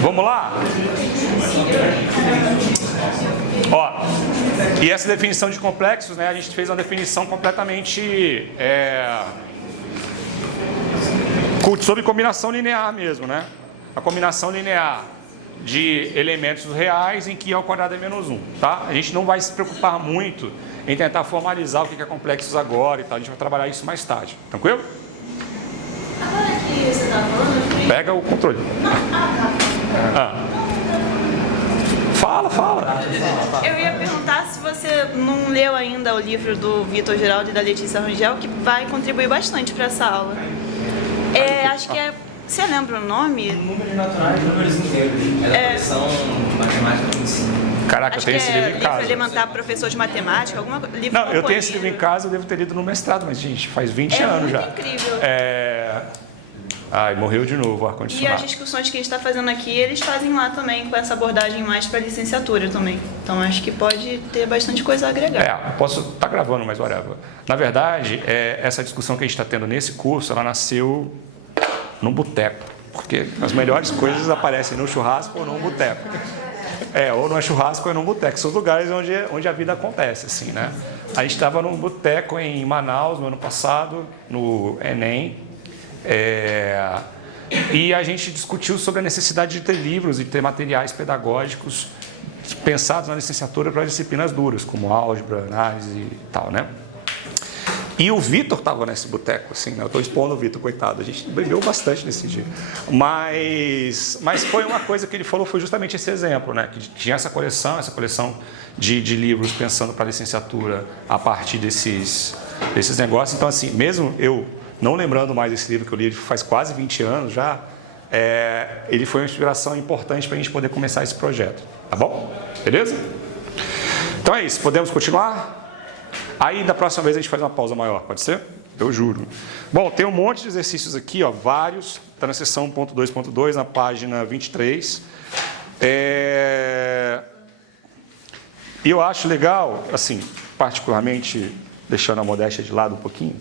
Vamos lá? Ó, e essa definição de complexos, né, a gente fez uma definição completamente sobre combinação linear mesmo, né? A combinação linear de elementos reais em que i ao quadrado é menos 1, tá? A gente não vai se preocupar muito em tentar formalizar o que é complexos agora e tal, a gente vai trabalhar isso mais tarde, tranquilo? Agora que você está falando, Pega o controle. Fala. eu ia perguntar se você não leu ainda o livro do Vitor Geraldo e da Letícia Rangel, que vai contribuir bastante para essa aula. Acho que é... Você lembra o nome? Números naturais, números inteiros. É da coleção Matemática do Ensino. Caraca, eu Acho tenho que esse livro em livro casa. elementar para professor de matemática, alguma livro. Não, eu tenho esse livro em casa, eu devo ter lido no mestrado, mas, gente, faz 20 anos já. É muito incrível. Ai, morreu de novo o E ar-condicionado. as discussões que a gente está fazendo aqui, eles fazem lá também, com essa abordagem mais para licenciatura também. Então, acho que pode ter bastante coisa a agregar. Eu posso estar gravando, mas whatever. Na verdade, essa discussão que a gente está tendo nesse curso, ela nasceu num boteco. Porque as melhores coisas aparecem no churrasco ou num boteco. Ou no churrasco ou num boteco. São os lugares onde a vida acontece, assim, né? A gente estava num boteco em Manaus, no ano passado, no Enem. E a gente discutiu sobre a necessidade de ter livros e ter materiais pedagógicos pensados na licenciatura para disciplinas duras, como álgebra, análise e tal, né? E o Vitor estava nesse boteco, assim, né? Eu estou expondo o Vitor, coitado, a gente bebeu bastante nesse dia. Mas foi uma coisa que ele falou, foi justamente esse exemplo, né? Que tinha essa coleção de livros pensando para a licenciatura a partir desses negócios. Então, assim, mesmo eu não lembrando mais desse livro que eu li faz quase 20 anos já, ele foi uma inspiração importante para a gente poder começar esse projeto, tá bom? Beleza? Então é isso, podemos continuar? Aí, da próxima vez, a gente faz uma pausa maior, pode ser? Eu juro. Bom, tem um monte de exercícios aqui, ó, vários, está na seção 1.2.2, na página 23. E eu acho legal, assim, particularmente, deixando a modéstia de lado um pouquinho,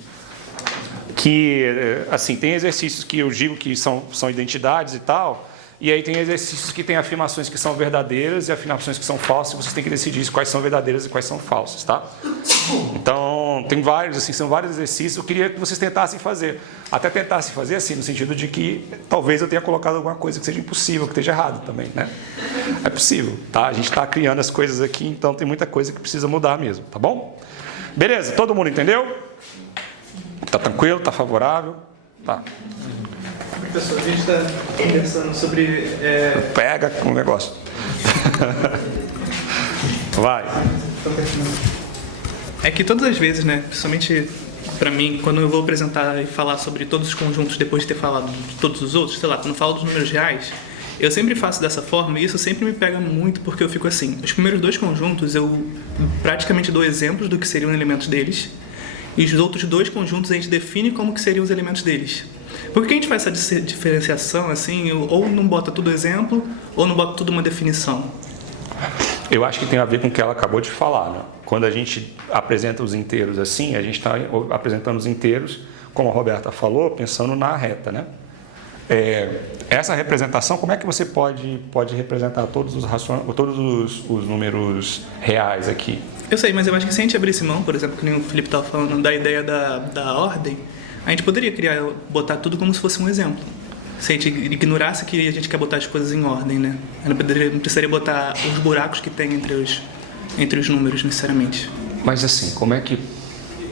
que, assim, tem exercícios que eu digo que são identidades e tal, e aí tem exercícios que têm afirmações que são verdadeiras e afirmações que são falsas, e vocês têm que decidir quais são verdadeiras e quais são falsas, tá? Então, tem vários, assim, são vários exercícios, eu queria que vocês tentassem fazer, até tentassem fazer, assim, no sentido de que talvez eu tenha colocado alguma coisa que seja impossível, que esteja errado também, né? É possível, tá? A gente está criando as coisas aqui, então tem muita coisa que precisa mudar mesmo, tá bom? Beleza, todo mundo entendeu? Tá tranquilo? Tá favorável? Tá. Professor, a gente está conversando sobre... Pega com o negócio. Vai. É que todas as vezes, né, principalmente para mim, quando eu vou apresentar e falar sobre todos os conjuntos depois de ter falado de todos os outros, sei lá, quando eu falo dos números reais, eu sempre faço dessa forma e isso sempre me pega muito porque eu fico assim, os primeiros dois conjuntos eu praticamente dou exemplos do que seriam elementos deles e os outros dois conjuntos a gente define como que seriam os elementos deles. Por que a gente faz essa diferenciação assim, ou não bota tudo exemplo ou não bota tudo uma definição? Eu acho que tem a ver com o que ela acabou de falar, né? Quando a gente apresenta os inteiros assim, a gente está apresentando os inteiros, como a Roberta falou, pensando na reta, né? Essa representação, como é que você pode representar todos os números reais aqui? Eu sei, mas eu acho que se a gente abrisse mão, por exemplo, que nem o Felipe estava falando, da ideia da ordem, a gente poderia botar tudo como se fosse um exemplo. Se a gente ignorasse que a gente quer botar as coisas em ordem, né? Não precisaria botar os buracos que tem entre os números, necessariamente. Mas assim, como é que...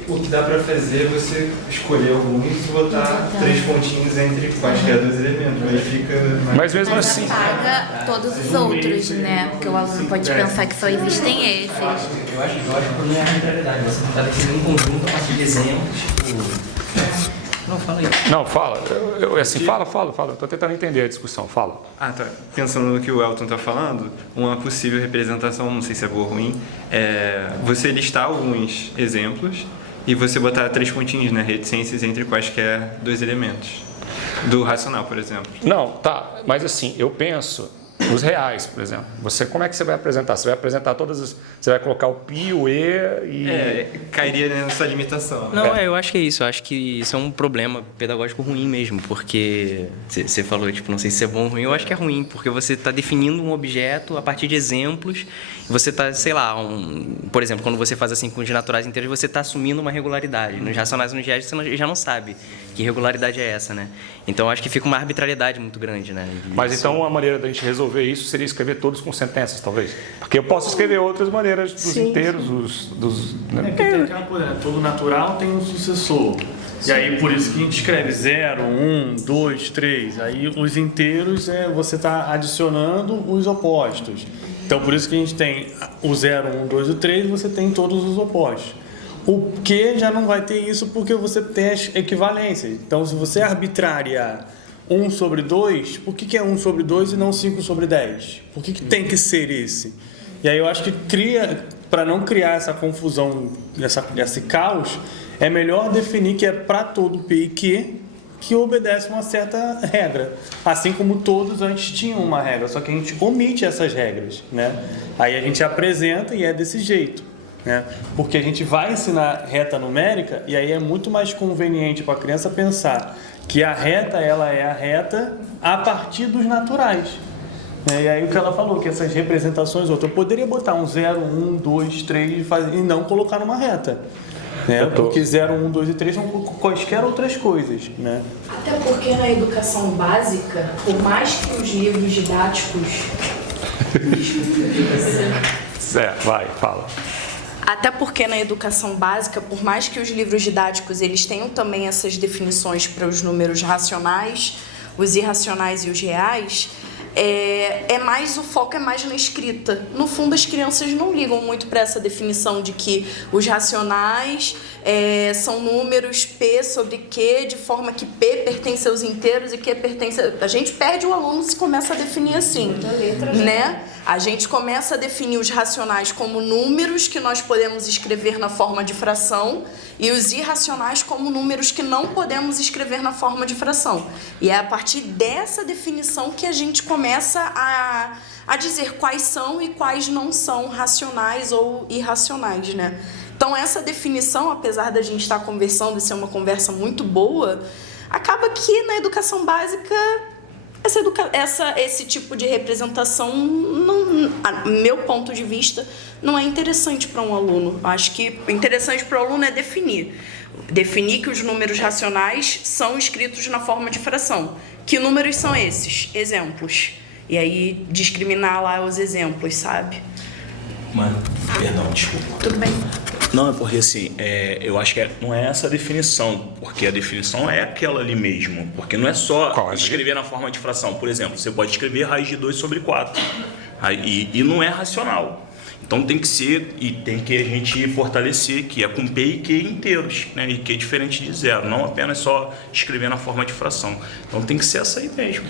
O que dá pra fazer é você escolher alguns e botar 3 pontinhos entre quaisquer dois elementos. Aí fica... Mas mesmo Mas assim... apaga todos os outros, né? Porque o aluno pode pensar que só existem esses. Eu acho que o problema é a arbitrariedade. Você está definindo um conjunto a partir de exemplos, tipo... Não, fala aí. Não, fala. Fala. Eu tô tentando entender a discussão. Fala. Ah, tá. Pensando no que o Elton está falando, uma possível representação, não sei se é boa ou ruim, é você listar alguns exemplos e você botar 3 pontinhos, né, reticências entre quaisquer dois elementos. Do racional, por exemplo. Não, tá. Mas assim, eu penso Os reais, por exemplo. Como é que você vai apresentar? Você vai apresentar você vai colocar o pi, o e e... Cairia nessa limitação. Não, eu acho que é isso. Eu acho que isso é um problema pedagógico ruim mesmo, porque você falou, tipo, não sei se é bom ou ruim, eu acho que é ruim, porque você está definindo um objeto a partir de exemplos, você está, sei lá, por exemplo, quando você faz assim com os naturais inteiros, você está assumindo uma regularidade. Nos racionais e nos reais você já não sabe que regularidade é essa, né? Então, eu acho que fica uma arbitrariedade muito grande, né? Mas então, a maneira da gente resolver isso seria escrever todos com sentenças, talvez? Porque eu posso escrever outras maneiras dos inteiros, né? Porque tem aquela coisa, né? Todo natural tem um sucessor. E aí, por isso que a gente escreve 0, 1, 2, 3. Aí, os inteiros, você está adicionando os opostos. Então, por isso que a gente tem o 0, 1, 2 e o 3, você tem todos os opostos. O que já não vai ter isso porque você tem as equivalências. Então, se você arbitrária 1 sobre 2, por que é 1 sobre 2 e não 5 sobre 10? Por que tem que ser esse? E aí eu acho que para não criar essa confusão, esse caos, é melhor definir que é para todo P e Q que obedece uma certa regra. Assim como todos antes tinham uma regra, só que a gente omite essas regras, né? Aí a gente apresenta e é desse jeito, né? Porque a gente vai ensinar reta numérica e aí é muito mais conveniente para a criança pensar que a reta, ela é a reta a partir dos naturais. E aí o que ela falou, que essas representações, eu poderia botar um 0, 1, 2, 3 e não colocar numa reta. Né? Porque 0, 1, 2 e 3 são quaisquer outras coisas. Né? Até porque na educação básica, por mais que os livros didáticos... Vai, fala. Até porque na educação básica, por mais que os livros didáticos eles tenham também essas definições para os números racionais, os irracionais e os reais, o foco é mais na escrita. No fundo, as crianças não ligam muito para essa definição de que os racionais são números P sobre Q, de forma que P pertence aos inteiros e Q pertence... A gente perde o aluno se começa a definir assim, né? A gente começa a definir os racionais como números que nós podemos escrever na forma de fração e os irracionais como números que não podemos escrever na forma de fração. E é a partir dessa definição que a gente começa a dizer quais são e quais não são racionais ou irracionais, né? Então, essa definição, apesar da gente estar conversando e ser uma conversa muito boa, acaba que na educação básica... Esse tipo de representação, meu ponto de vista, não é interessante para um aluno. Acho que o interessante para o aluno é definir que os números racionais são escritos na forma de fração. Que números são esses? Exemplos. E aí discriminar lá os exemplos, sabe? Mano, perdão, desculpa. Tudo bem. Não, é porque assim, eu acho que não é essa a definição, porque a definição é aquela ali mesmo, porque não é só escrever na forma de fração. Por exemplo, você pode escrever raiz de 2 sobre 4, e não é racional. Então tem que ser, e tem que a gente fortalecer, que é com P e Q inteiros, né? E Q é diferente de 0, não apenas só escrever na forma de fração. Então tem que ser essa aí mesmo.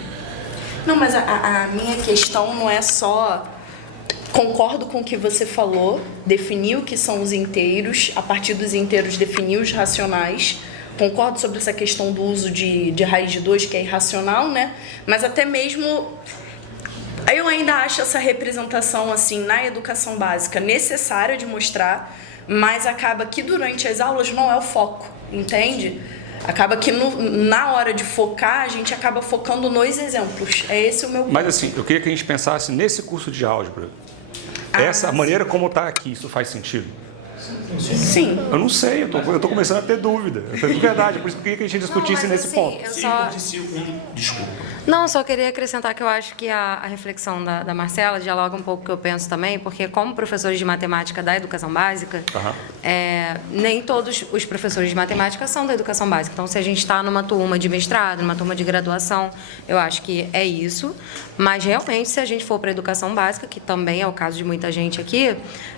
Não, mas a minha questão não é só... Concordo com o que você falou, definir o que são os inteiros, a partir dos inteiros definir os racionais. Concordo sobre essa questão do uso de raiz de 2, que é irracional, né? Mas até mesmo... Eu ainda acho essa representação, assim, na educação básica necessária de mostrar, mas acaba que durante as aulas não é o foco, entende? Acaba que na hora de focar, a gente acaba focando nos exemplos. É esse o meu ponto. Mas assim, eu queria que a gente pensasse nesse curso de álgebra. Essa maneira como está aqui, isso faz sentido? Sim. Eu não sei, eu tô começando a ter dúvida. É verdade, por isso que eu queria que a gente discutisse nesse ponto. Desculpa. Não, só queria acrescentar que eu acho que a reflexão da Marcela dialoga um pouco com o que eu penso também, porque como professores de matemática da educação básica, nem todos os professores de matemática são da educação básica. Então, se a gente está numa turma de mestrado, numa turma de graduação, eu acho que é isso. Mas, realmente, se a gente for para a educação básica, que também é o caso de muita gente aqui,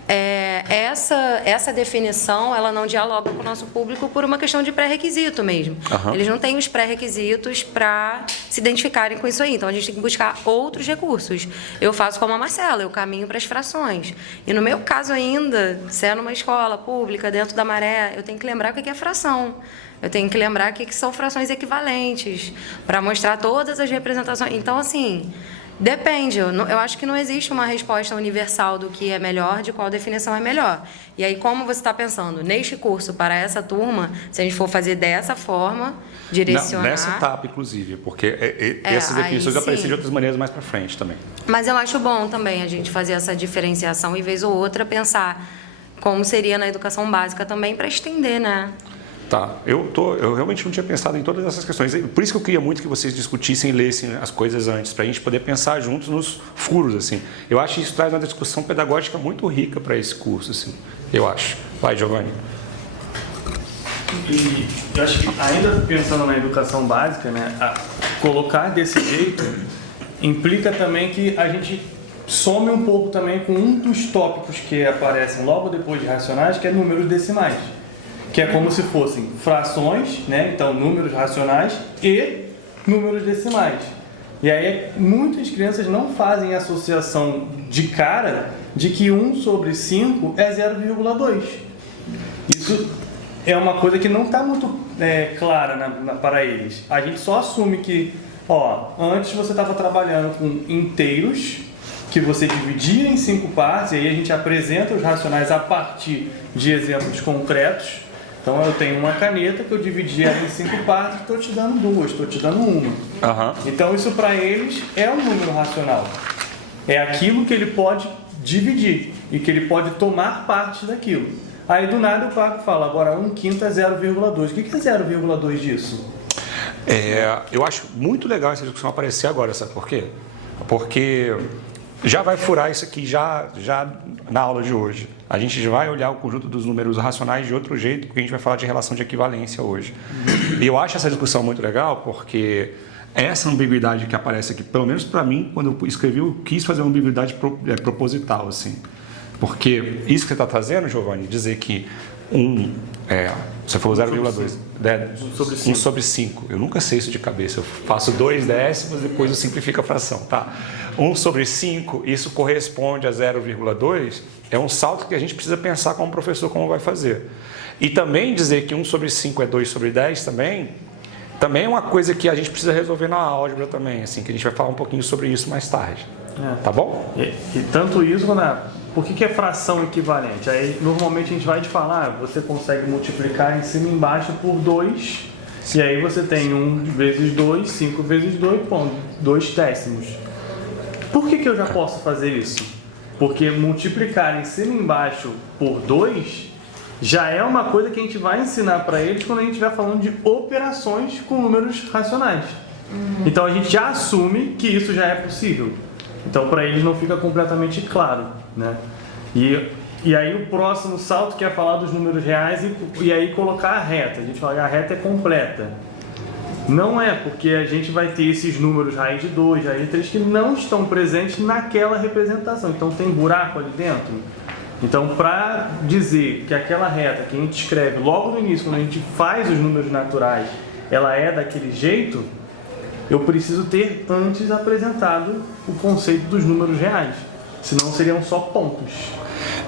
essa definição, ela não dialoga com o nosso público por uma questão de pré-requisito mesmo. Eles não têm os pré-requisitos para se identificarem com isso aí. Então, a gente tem que buscar outros recursos. Eu faço como a Marcela, eu caminho para as frações. E no meu caso ainda, se é numa escola pública, dentro da Maré, eu tenho que lembrar o que é fração. Eu tenho que lembrar o que são frações equivalentes, para mostrar todas as representações. Então, assim, Depende, eu acho que não existe uma resposta universal do que é melhor, de qual definição é melhor. E aí, como você está pensando, neste curso, para essa turma, se a gente for fazer dessa forma, direcionar... Não, nessa etapa, inclusive, porque essas definições vão aparecer de outras maneiras mais para frente também. Mas eu acho bom também a gente fazer essa diferenciação e, vez ou outra, pensar como seria na educação básica também, para estender, né? Tá, eu realmente não tinha pensado em todas essas questões. Por isso que eu queria muito que vocês discutissem e lessem as coisas antes, para a gente poder pensar juntos nos furos, assim. Eu acho que isso traz uma discussão pedagógica muito rica para esse curso, assim. Eu acho. Vai, Giovanni. E eu acho que, ainda pensando na educação básica, né, colocar desse jeito implica também que a gente some um pouco também com um dos tópicos que aparecem logo depois de racionais, que é números decimais. Que é como se fossem frações, né? Então números racionais e números decimais. E aí muitas crianças não fazem associação de cara de que 1 sobre 5 é 0,2. Isso é uma coisa que não está muito clara para eles. A gente só assume que, antes você estava trabalhando com inteiros, que você dividia em 5 partes, e aí a gente apresenta os racionais a partir de exemplos concretos. Então eu tenho uma caneta que eu dividi ela em 5 partes, estou te dando 2, estou te dando 1. Então isso para eles é um número racional. É aquilo que ele pode dividir e que ele pode tomar parte daquilo. Aí do nada o Paco fala, agora 1/5 é 0,2. O que é 0,2 disso? Eu acho muito legal essa discussão aparecer agora, sabe por quê? Porque já vai furar isso aqui já na aula de hoje. A gente já vai olhar o conjunto dos números racionais de outro jeito, porque a gente vai falar de relação de equivalência hoje. E eu acho essa discussão muito legal, porque essa ambiguidade que aparece aqui, pelo menos para mim, quando eu escrevi, eu quis fazer uma ambiguidade proposital, assim. Porque isso que você está trazendo, Giovanni, dizer que você falou 0,2, 1 sobre 5. Eu nunca sei isso de cabeça. Eu faço 2 décimos, depois eu simplifico a fração, tá? 1 sobre 5, isso corresponde a 0,2, é um salto que a gente precisa pensar como professor como vai fazer. E também dizer que 1 sobre 5 é 2 sobre 10 também é uma coisa que a gente precisa resolver na álgebra também, assim, que a gente vai falar um pouquinho sobre isso mais tarde. Tá bom? E tanto isso, por que é fração equivalente? Aí normalmente a gente vai te falar, você consegue multiplicar em cima e embaixo por 2, e aí você tem 1 vezes 2, 5 vezes 2, 2 décimos. Por que eu já posso fazer isso? Porque multiplicar em cima e embaixo por 2 já é uma coisa que a gente vai ensinar para eles quando a gente estiver falando de operações com números racionais. Então a gente já assume que isso já é possível. Então para eles não fica completamente claro, né? E aí o próximo salto que é falar dos números reais e aí colocar a reta. A gente fala que a reta é completa. Não é, porque a gente vai ter esses números raiz de 2, raiz de 3 que não estão presentes naquela representação. Então tem buraco ali dentro. Então para dizer que aquela reta que a gente escreve logo no início, quando a gente faz os números naturais, ela é daquele jeito, eu preciso ter antes apresentado o conceito dos números reais. Senão seriam só pontos.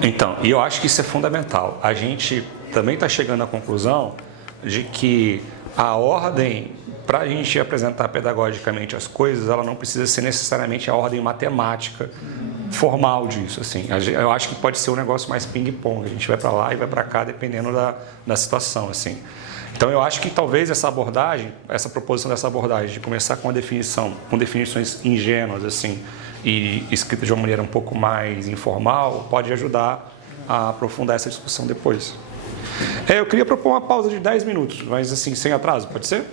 Então, e eu acho que isso é fundamental. A gente também está chegando à conclusão de que a ordem, para a gente apresentar pedagogicamente as coisas, ela não precisa ser necessariamente a ordem matemática formal disso. Assim. Eu acho que pode ser um negócio mais ping-pong. A gente vai para lá e vai para cá, dependendo da situação. Assim. Então, eu acho que talvez essa abordagem, essa proposição dessa abordagem, de começar com uma definição, com definições ingênuas, assim, e escrita de uma maneira um pouco mais informal, pode ajudar a aprofundar essa discussão depois. Eu queria propor uma pausa de 10 minutos, mas assim, sem atraso, pode ser?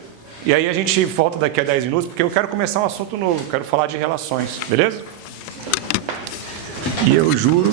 E aí a gente volta daqui a 10 minutos, porque eu quero começar um assunto novo, quero falar de relações, beleza? E eu juro